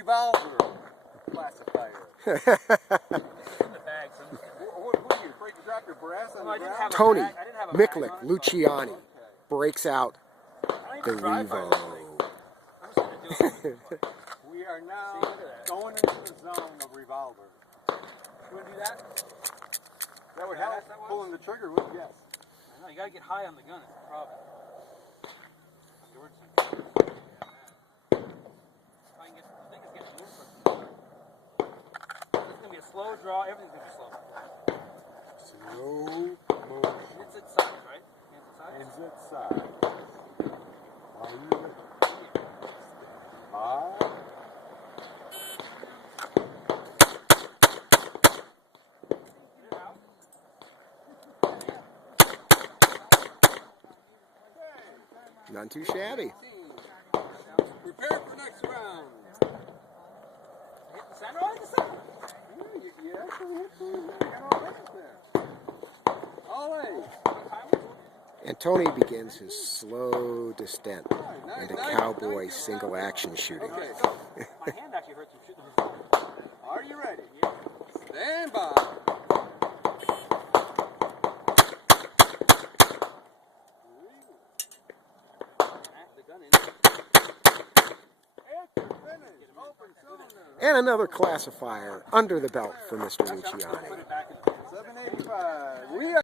revolver classifier. In the bag. What are you, afraid to drop your brass on the ground? Tony Miklik Luciani breaks out the Revo. We are now going into the zone of revolver. You want to do that? That would help. Pulling the trigger would, yes. I know, you got to get high on the gun, it's the problem. It's going to be a slow draw, everything's going to be slow. Slow motion. It's its size, right? It's its size. Are you ready? High. Not too shabby. Prepare for next round. Hit the center or the center? You actually hit the all right. And Tony begins his slow descent into cowboy single action shooting. Okay. My hand actually hurts from shooting the revolver. Are you ready? Stand by. And another classifier under the belt for Mr. Luciani. 785. We are